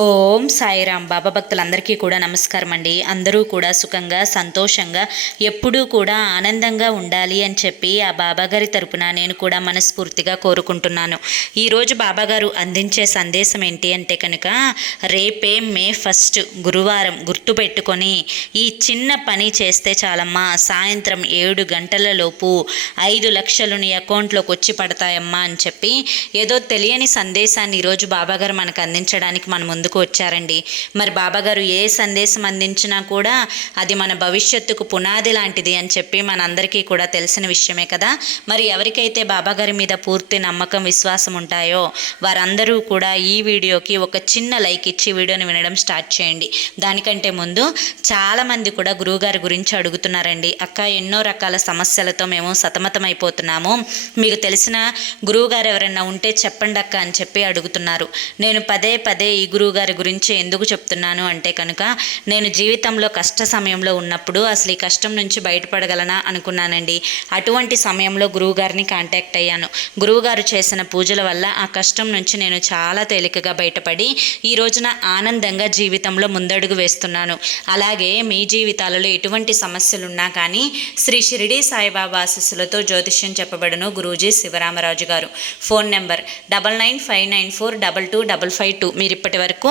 ఓం సాయిరాం. బాబా భక్తులందరికీ కూడా నమస్కారం అండి. అందరూ కూడా సుఖంగా సంతోషంగా ఎప్పుడూ కూడా ఆనందంగా ఉండాలి అని చెప్పి ఆ బాబాగారి తరపున నేను కూడా మనస్ఫూర్తిగా కోరుకుంటున్నాను. ఈరోజు బాబాగారు అందించే సందేశం ఏంటి అంటే కనుక, రేపే మే 1 గురువారం గుర్తుపెట్టుకొని ఈ చిన్న పని చేస్తే చాలమ్మా, సాయంత్రం 7 గంటల లోపు 5 లక్షలు నీ అకౌంట్లోకి వచ్చి పడతాయమ్మా అని చెప్పి ఏదో తెలియని సందేశాన్ని ఈరోజు బాబాగారు మనకు అందించడానికి మన ముందుకు వచ్చారండి. మరి బాబాగారు ఏ సందేశం అందించినా కూడా అది మన భవిష్యత్తుకు పునాది లాంటిది అని చెప్పి మనందరికీ కూడా తెలిసిన విషయమే కదా. మరి ఎవరికైతే బాబాగారి మీద పూర్తి నమ్మకం విశ్వాసం ఉంటాయో వారందరూ కూడా ఈ వీడియోకి ఒక చిన్న లైక్ ఇచ్చి వీడియోని వినడం స్టార్ట్ చేయండి. దానికంటే ముందు చాలామంది కూడా గురువుగారి గురించి అడుగుతున్నారండి. అక్క, ఎన్నో రకాల సమస్యలతో మేము సతమతమైపోతున్నాము, మీకు తెలిసిన గురువుగారు ఎవరైనా ఉంటే చెప్పండి అక్క అని చెప్పి అడుగుతున్నారు. నేను పదే పదే ఈ గురువుగారి గురించి ఎందుకు చెప్తున్నాను అంటే కనుక, నేను జీవితంలో కష్ట సమయంలో ఉన్నప్పుడు అసలు ఈ కష్టం నుంచి బయటపడగలనా అనుకున్నానండి. అటువంటి సమయంలో గురువుగారిని కాంటాక్ట్ అయ్యాను. గురువుగారు చేసిన పూజల వల్ల ఆ కష్టం నుంచి నేను చాలా తేలికగా బయటపడి ఈ రోజున ఆనందంగా జీవితంలో ముందడుగు వేస్తున్నాను. అలాగే మీ జీవితాలలో ఎటువంటి సమస్యలున్నా కానీ శ్రీ షిరిడి సాయిబాబా ఆశీస్సులతో జ్యోతిష్యం చెప్పబడును. గురూజీ శివరామరాజు గారు. Phone number 9959422552. మీరు ఇప్పటి వరకు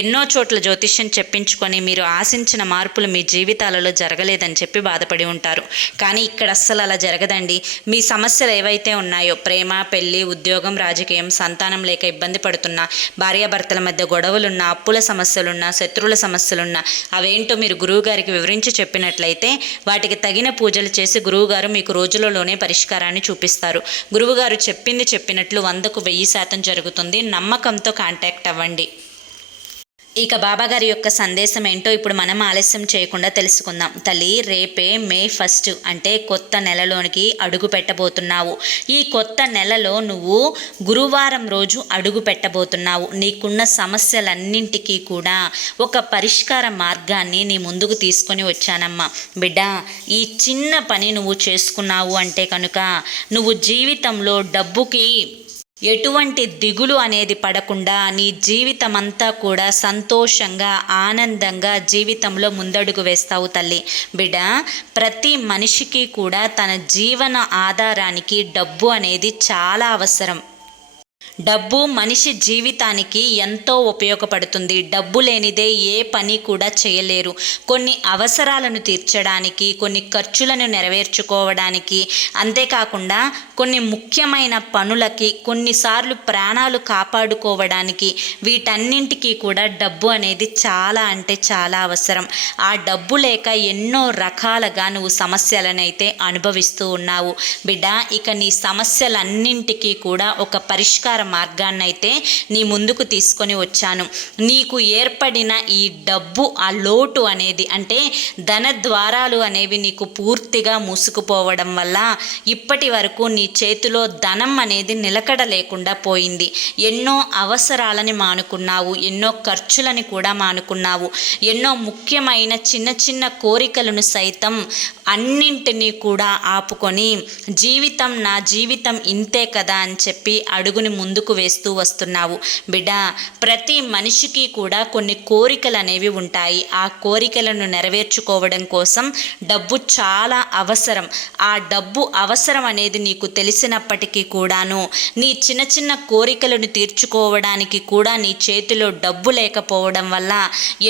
ఎన్నో చోట్ల జ్యోతిష్యం చెప్పించుకొని మీరు ఆశించిన మార్పులు మీ జీవితాలలో జరగలేదని చెప్పి బాధపడి ఉంటారు. కానీ ఇక్కడ అస్సలు అలా జరగదండి. మీ సమస్యలు ఏవైతే ఉన్నాయో, ప్రేమ, పెళ్లి, ఉద్యోగం, రాజకీయం, సంతానం లేక ఇబ్బంది పడుతున్నా, భార్యాభర్తల మధ్య గొడవలున్నా, అప్పుల సమస్యలున్నా, శత్రువుల సమస్యలున్నా, అవేంటో మీరు గురువుగారికి వివరించి చెప్పినట్లయితే వాటికి తగిన పూజలు చేసి గురువుగారు మీకు రోజులలోనే పరిష్కారాన్ని చూపిస్తారు. గురువుగారు చెప్పింది చెప్పినట్లు 100కు 1000% జరుగుతుంది. నమ్మకంతో కాంటాక్ట్ అవ్వండి. ఇక బాబాగారి యొక్క సందేశం ఏంటో ఇప్పుడు మనం ఆలస్యం చేయకుండా తెలుసుకుందాం. తల్లి, రేపే మే 1 అంటే కొత్త నెలలోనికి అడుగు పెట్టబోతున్నావు. ఈ కొత్త నెలలో నువ్వు గురువారం రోజు అడుగు పెట్టబోతున్నావు. నీకున్న సమస్యలన్నింటికీ కూడా ఒక పరిష్కార మార్గాన్ని నీ ముందుకు తీసుకొని వచ్చానమ్మా. బిడ్డ, ఈ చిన్న పని నువ్వు చేసుకున్నావు అంటే కనుక నువ్వు జీవితంలో డబ్బుకి ఎటువంటి దిగులు అనేది పడకుండా నీ జీవితం అంతా కూడా సంతోషంగా ఆనందంగా జీవితంలో ముందడుగు వేస్తావు తల్లి. బిడ్డ, ప్రతి మనిషికి కూడా తన జీవన ఆధారానికి డబ్బు అనేది చాలా అవసరం. డబ్బు మనిషి జీవితానికి ఎంతో ఉపయోగపడుతుంది. డబ్బు లేనిదే ఏ పని కూడా చేయలేరు. కొన్ని అవసరాలను తీర్చడానికి, కొన్ని ఖర్చులను నెరవేర్చుకోవడానికి, అంతేకాకుండా కొన్ని ముఖ్యమైన పనులకి, కొన్నిసార్లు ప్రాణాలు కాపాడుకోవడానికి, వీటన్నింటికీ కూడా డబ్బు అనేది చాలా అంటే చాలా అవసరం. ఆ డబ్బు లేక ఎన్నో రకాలుగా నువ్వు సమస్యలనైతే అనుభవిస్తూ ఉన్నావు. బిడ్డ, ఇక నీ సమస్యలన్నింటికీ కూడా ఒక పరిష్కార మార్గాన్నైతే నీ ముందుకు తీసుకొని వచ్చాను. నీకు ఏర్పడిన ఈ డబ్బు ఆ లోటు అనేది, అంటే ధన ద్వారాలు అనేవి నీకు పూర్తిగా మూసుకుపోవడం వల్ల ఇప్పటి వరకు నీ చేతిలో ధనం అనేది నిలకడ లేకుండా పోయింది. ఎన్నో అవసరాలని మానుకున్నావు, ఎన్నో ఖర్చులని కూడా మానుకున్నావు, ఎన్నో ముఖ్యమైన చిన్న చిన్న కోరికలను సైతం అన్నింటినీ కూడా ఆపుకొని నా జీవితం ఇంతే కదా అని చెప్పి అడుగుని ముందుకు వేస్తూ వస్తున్నావు. బిడ్డ, ప్రతి మనిషికి కూడా కొన్ని కోరికలు అనేవి ఉంటాయి. ఆ కోరికలను నెరవేర్చుకోవడం కోసం డబ్బు చాలా అవసరం. ఆ డబ్బు అవసరం అనేది నీకు తెలిసినప్పటికీ కూడాను నీ చిన్న చిన్న కోరికలను తీర్చుకోవడానికి కూడా నీ చేతిలో డబ్బు లేకపోవడం వల్ల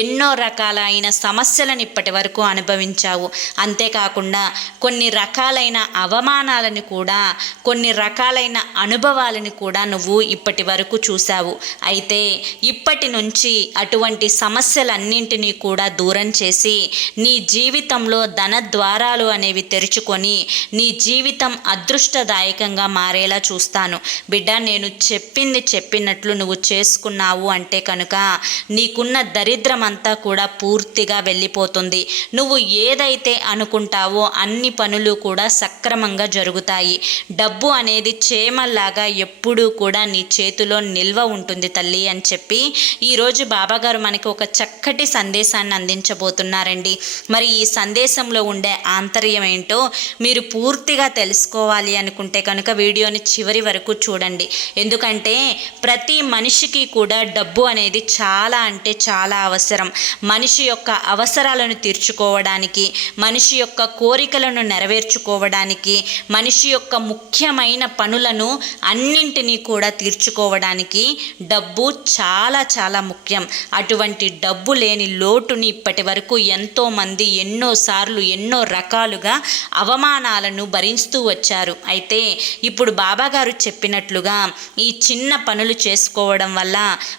ఎన్నో రకాలైన సమస్యలను ఇప్పటి వరకు అనుభవించావు. అంతేకాకుండా కొన్ని రకాలైన అవమానాలను కూడా, కొన్ని రకాలైన అనుభవాలను కూడా నువ్వు ఇప్పటి వరకు చూశావు. అయితే ఇప్పటి నుంచి అటువంటి సమస్యలన్నింటినీ కూడా దూరం చేసి నీ జీవితంలో ధన ద్వారాలు అనేవి తెరుచుకొని నీ జీవితం అదృష్టదాయకంగా మారేలా చూస్తాను. బిడ్డ, నేను చెప్పింది చెప్పినట్లు నువ్వు చేసుకున్నావు అంటే కనుక నీకున్న దరిద్రం అంతా కూడా పూర్తిగా వెళ్ళిపోతుంది. నువ్వు ఏదైతే అనుకుంటావో అన్ని పనులు కూడా సక్రమంగా జరుగుతాయి. డబ్బు అనేది చేమల్లాగా ఎప్పుడూ కూడా నీ చేతిలో నిల్వ ఉంటుంది తల్లి అని చెప్పి ఈరోజు బాబాగారు మనకి ఒక చక్కటి సందేశాన్ని అందించబోతున్నారండి. మరి ఈ సందేశంలో ఉండే ఆంతర్యం ఏంటో మీరు పూర్తిగా తెలుసుకోవాలి అనుకుంటే కనుక వీడియోని చివరి వరకు చూడండి. ఎందుకంటే ప్రతి మనిషికి కూడా డబ్బు అనేది చాలా అంటే చాలా అవసరం. మనిషి యొక్క అవసరాలను తీర్చుకోవడానికి, మనిషి యొక్క కోరికలను నెరవేర్చుకోవడానికి, మనిషి యొక్క ముఖ్యమైన పనులను అన్నింటినీ కూడా తీర్చుకోవడానికి డబ్బు చాలా చాలా ముఖ్యం. అటువంటి డబ్బు లేని లోటుని ఇప్పటి వరకు ఎంతోమంది ఎన్నోసార్లు ఎన్నో రకాలుగా అవమానాలను భరిస్తూ వచ్చారు. అయితే ఇప్పుడు బాబాగారు చెప్పినట్లుగా ఈ చిన్న పనులు చేసుకోవడం వల్ల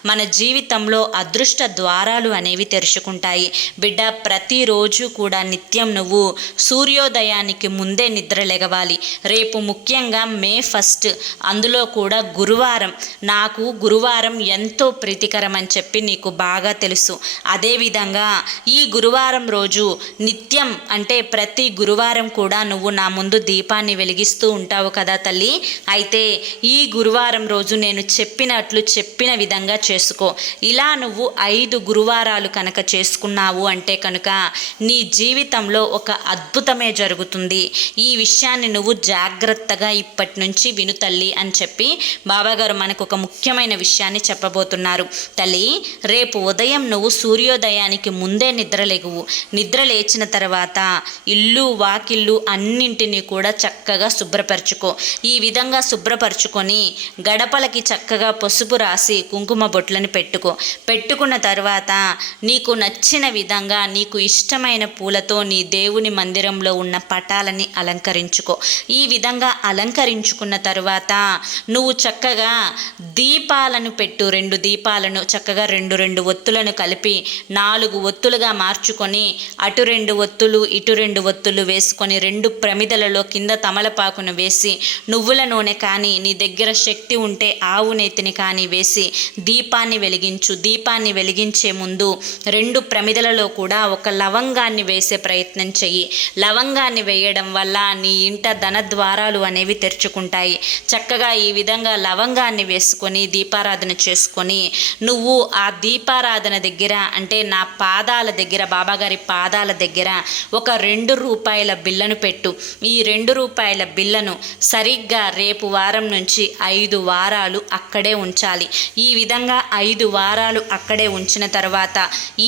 మన జీవితంలో అదృష్ట ద్వారాలు అనేవి తెరుచుకుంటాయి. బిడ్డ, ప్రతిరోజు కూడా నిత్యం నువ్వు సూర్యోదయానికి ముందే నిద్ర లెగవాలి. రేపు ముఖ్యంగా మే 1, అందులో కూడా గురువారం. నాకు గురువారం ఎంతో ప్రీతికరం అని చెప్పి నీకు బాగా తెలుసు. అదేవిధంగా ఈ గురువారం రోజు నిత్యం అంటే ప్రతి గురువారం కూడా నువ్వు నా ముందు దీపాన్ని వెలిగిస్తూ ఉంటావు కదా తల్లి. అయితే ఈ గురువారం రోజు నేను చెప్పిన విధంగా చేసుకో. ఇలా నువ్వు 5 గురువారాలు కనుక చేసుకున్నావు అంటే కనుక నీ జీవితంలో ఒక అద్భుతమే జరుగుతుంది. ఈ విషయాన్ని నువ్వు జాగ్రత్తగా ఇప్పటి నుంచి విను తల్లి అని చెప్పి బాబాగారు మనకు ఒక ముఖ్యమైన విషయాన్ని చెప్పబోతున్నారు. తల్లి, రేపు ఉదయం నువ్వు సూర్యోదయానికి ముందే నిద్రలేగువు. నిద్ర లేచిన తర్వాత ఇల్లు వాకిళ్ళు అన్నింటినీ కూడా చక్కగా శుభ్రపరచుకో. ఈ విధంగా శుభ్రపరచుకొని గడపలకి చక్కగా పసుపు రాసి కుంకుమ బొట్లని పెట్టుకున్న తర్వాత నీకు నచ్చిన విధంగా నీకు ఇష్టమైన పూలతో నీ దేవుని మందిరంలో ఉన్న పటాలని అలంకరించుకో. ఈ విధంగా అలంకరించుకున్న తర్వాత నువ్వు చక్కగా దీపాలను పెట్టు. 2 దీపాలను చక్కగా 2 ఒత్తులను కలిపి 4 ఒత్తులుగా మార్చుకొని అటు 2 ఒత్తులు ఇటు 2 ఒత్తులు వేసుకొని 2 ప్రమిదలలో కింద తమలపాకును వేసి నువ్వుల నూనె కానీ నీ దగ్గర శక్తి ఉంటే ఆవు నేతిని కానీ వేసి దీపాన్ని వెలిగించు. దీపాన్ని వెలిగించే ముందు 2 ప్రమిదలలో కూడా ఒక లవంగాన్ని వేసే ప్రయత్నం చెయ్యి. లవంగాన్ని వేయడం వల్ల నీ ఇంట ధన ద్వారాలు అనేవి తెరుచుకుంటాయి. చక్కగా ఈ విధంగా లవంగాన్ని వేసుకొని దీపారాధన చేసుకొని నువ్వు ఆ దీపారాధన దగ్గర అంటే నా పాదాల దగ్గర, బాబాగారి పాదాల దగ్గర ఒక 2 రూపాయల బిళ్ళను పెట్టు. ఈ 2 రూపాయల బిళ్ళను సరిగ్గా రేపు వారం నుంచి 5 వారాలు అక్కడే ఉంచాలి. ఈ విధంగా 5 వారాలు అక్కడే ఉంచిన తర్వాత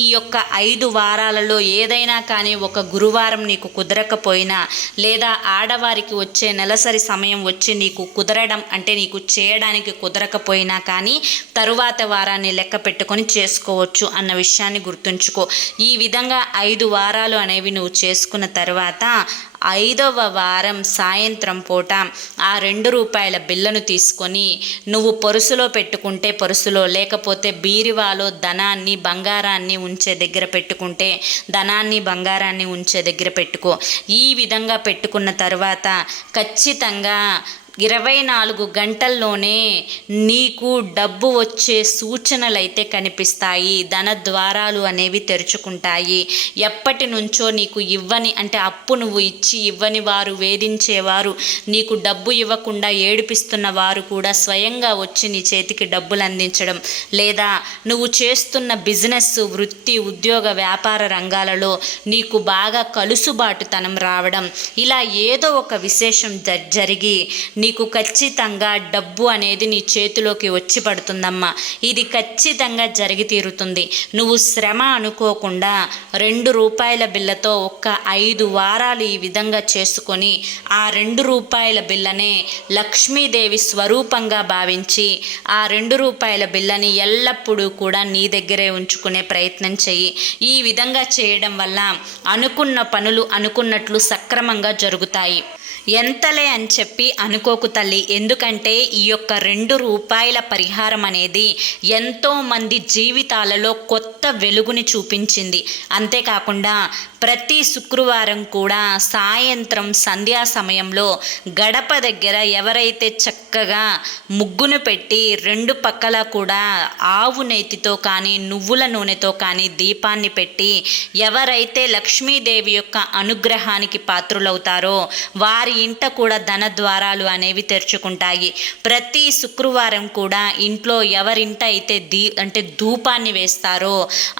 ఈ యొక్క 5 వారాలలో ఏదైనా కానీ ఒక గురువారం నీకు కుదరకపోయినా లేదా ఆడవారికి వచ్చే నెలసరి సమయం వచ్చి నీకు కుదరడం అంటే నీకు చేయడానికి కుదరకపోయినా కానీ తరువాత వారాన్ని లెక్క పెట్టుకొని చేసుకోవచ్చు అన్న విషయాన్ని గుర్తుంచుకో. ఈ విధంగా 5 వారాలు అనేవి నువ్వు చేసుకున్న తర్వాత 5వ వారం సాయంత్రం పూట ఆ 2 రూపాయల బిళ్ళను తీసుకొని నువ్వు పరుసులో పెట్టుకుంటే పరుసులో, లేకపోతే బీరువాలో ధనాన్ని బంగారాన్ని ఉంచే దగ్గర పెట్టుకుంటే ధనాన్ని బంగారాన్ని ఉంచే దగ్గర పెట్టుకో. ఈ విధంగా పెట్టుకున్న తర్వాత ఖచ్చితంగా 24 గంటల్లోనే నీకు డబ్బు వచ్చే సూచనలు అయితే కనిపిస్తాయి. ధన ద్వారాలు అనేవి తెరుచుకుంటాయి. ఎప్పటి నుంచో నీకు ఇవ్వని అంటే అప్పు నువ్వు ఇచ్చి ఇవ్వని వారు, వేధించేవారు, నీకు డబ్బు ఇవ్వకుండా ఏడిపిస్తున్న వారు కూడా స్వయంగా వచ్చి నీ చేతికి డబ్బులు అందించడం, లేదా నువ్వు చేస్తున్న బిజినెస్, వృత్తి, ఉద్యోగ, వ్యాపార రంగాలలో నీకు బాగా కలుసుబాటుతనం రావడం, ఇలా ఏదో ఒక విశేషం జరిగి నీకు ఖచ్చితంగా డబ్బు అనేది నీ చేతిలోకి వచ్చి పడుతుందమ్మా. ఇది ఖచ్చితంగా జరిగి తీరుతుంది. నువ్వు శ్రమ అనుకోకుండా 2 రూపాయల బిళ్ళతో ఒక్క 5 వారాలు ఈ విధంగా చేసుకొని ఆ 2 రూపాయల బిళ్ళనే లక్ష్మీదేవి స్వరూపంగా భావించి ఆ 2 రూపాయల బిళ్ళని ఎల్లప్పుడూ కూడా నీ దగ్గరే ఉంచుకునే ప్రయత్నం చెయ్యి. ఈ విధంగా చేయడం వల్ల అనుకున్న పనులు అనుకున్నట్లు సక్రమంగా జరుగుతాయి. ఎంతలే అని చెప్పి అనుకోకు తల్లి. ఎందుకంటే ఈ యొక్క 2 రూపాయల పరిహారం అనేది ఎంతోమంది జీవితాలలో కొత్త వెలుగుని చూపించింది. అంతేకాకుండా ప్రతి శుక్రవారం కూడా సాయంత్రం సంధ్యా సమయంలో గడప దగ్గర ఎవరైతే చక్కగా ముగ్గును పెట్టి 2 పక్కల కూడా ఆవు నేతితో కానీ నువ్వుల నూనెతో కానీ దీపాన్ని పెట్టి ఎవరైతే లక్ష్మీదేవి యొక్క అనుగ్రహానికి పాత్రులవుతారో వారి ఇంట కూడా ధన ద్వారాలు అనేవి తెరుచుకుంటాయి. ప్రతి శుక్రవారం కూడా ఇంట్లో ఎవరింట అయితే ధూపాన్ని వేస్తారో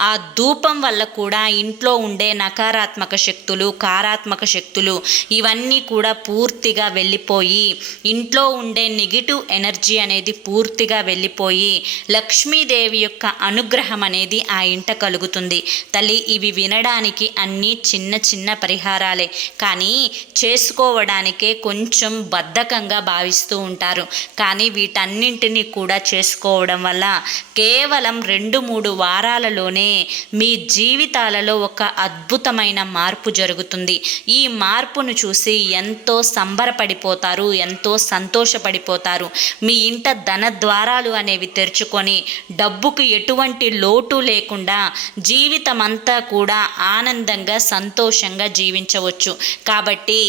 ఆ ధూపం వల్ల కూడా ఇంట్లో ఉండే నకారాత్మక శక్తులు, కారాత్మక శక్తులు ఇవన్నీ కూడా పూర్తిగా వెళ్ళిపోయి ఇంట్లో ఉండే నెగిటివ్ ఎనర్జీ అనేది పూర్తిగా వెళ్ళిపోయి లక్ష్మీదేవి యొక్క అనుగ్రహం అనేది ఆ ఇంట కలుగుతుంది. తల్లి, ఇవి వినడానికి అన్నీ చిన్న చిన్న పరిహారాలే, కానీ చేసుకోవడానికే కొంచెం బద్ధకంగా భావిస్తూ ఉంటారు. కానీ వీటన్నింటినీ కూడా చేసుకోవడం వల్ల కేవలం 2-3 వారాలలోనే మీ జీవితాలలో ఒక అద్భుతమైన మార్పు జరుగుతుంది. ఈ మార్పును చూసి ఎంతో సంబరపడిపోతారు, ఎంతో సంతోషపడిపోతారు. మీ ఇంట ధన ద్వారాలు అనేవి తెరుచుకొని డబ్బుకు ఎటువంటి లోటు లేకుండా జీవితమంతా కూడా ఆనందంగా సంతోషంగా జీవించవచ్చు. కాబట్టి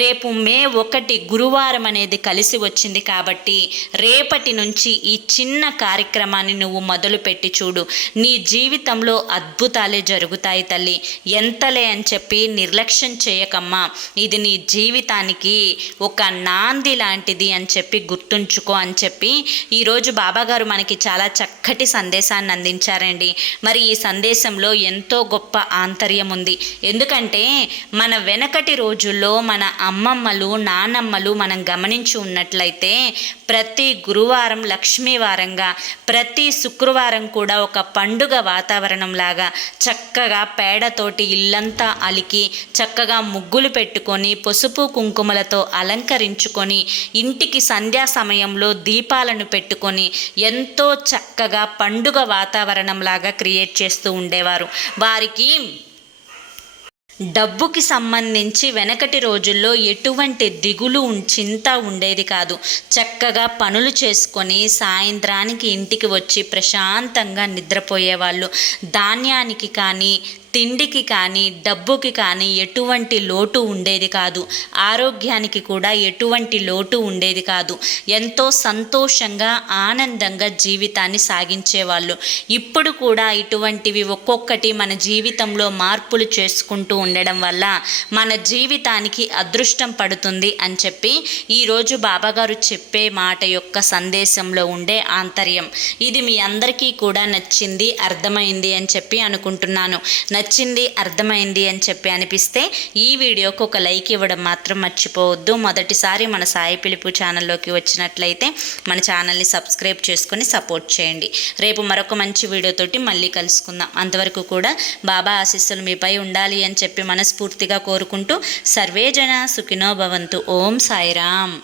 రేపు మే 1 గురువారం అనేది కలిసి వచ్చింది కాబట్టి రేపటి నుంచి ఈ చిన్న కార్యక్రమాన్ని నువ్వు మొదలుపెట్టి చూడు. నీ జీవితంలో అద్భుతాలే జరుగుతాయి తల్లి. ఎంతలే అని చెప్పి నిర్లక్ష్యం చేయకమ్మా. ఇది నీ జీవితానికి ఒక నాంది లాంటిది అని చెప్పి గుర్తుంచుకో అని చెప్పి ఈరోజు బాబాగారు మనకి చాలా చక్కటి సందేశాన్ని అందించారండి. మరి ఈ సందేశంలో ఎంతో గొప్ప ఆంతర్యం ఉంది. ఎందుకంటే మన వెనకటి రోజుల్లో మన అమ్మమ్మలు, నానమ్మలు మనం గమనించి ఉన్నట్లయితే ప్రతి గురువారం లక్ష్మీవారంగా, ప్రతి శుక్రవారం కూడా ఒక పండుగ వాతావరణం లాగా చక్కగా పేడతోటి ఇల్లంతా అలికి చక్కగా ముగ్గులు పెట్టుకొని పసుపు కుంకుమలతో అలంకరించుకొని ఇంటికి సంధ్యా సమయంలో దీపాలను పెట్టుకొని ఎంతో చక్కగా పండుగ వాతావరణం లాగా క్రియేట్ చేస్తూ ఉండేవారు. వారికి డబ్బుకి సంబంధించి వెనకటి రోజుల్లో ఎటువంటి దిగులు చింత ఉండేది కాదు. చక్కగా పనులు చేసుకొని సాయంత్రానికి ఇంటికి వచ్చి ప్రశాంతంగా నిద్రపోయేవాళ్ళు. ధాన్యానికి కానీ తిండికి కానీ డబ్బుకి కానీ ఎటువంటి లోటు ఉండేది కాదు. ఆరోగ్యానికి కూడా ఎటువంటి లోటు ఉండేది కాదు. ఎంతో సంతోషంగా ఆనందంగా జీవితాన్ని సాగించేవాళ్ళు. ఇప్పుడు కూడా ఇటువంటివి ఒక్కొక్కటి మన జీవితంలో మార్పులు చేసుకుంటూ ఉండడం వల్ల మన జీవితానికి అదృష్టం పడుతుంది అని చెప్పి ఈరోజు బాబాగారు చెప్పే మాట యొక్క సందేశంలో ఉండే ఆంతర్యం. ఇది మీ అందరికీ కూడా నచ్చింది, అర్థమైంది అని చెప్పి అనుకుంటున్నాను. నచ్చింది, అర్థమైంది అని చెప్పి అనిపిస్తే ఈ వీడియోకి ఒక లైక్ ఇవ్వడం మాత్రం మర్చిపోవద్దు. మొదటిసారి మన సాయి పిలుపు ఛానల్లోకి వచ్చినట్లయితే మన ఛానల్ని సబ్స్క్రైబ్ చేసుకొని సపోర్ట్ చేయండి. రేపు మరొక మంచి వీడియోతోటి మళ్ళీ కలుసుకుందాం. అంతవరకు కూడా బాబా ఆశీస్సులు మీపై ఉండాలి అని చెప్పి మనస్ఫూర్తిగా కోరుకుంటూ సర్వే జన సుఖినో భవంతు. ఓం సాయిరామ్.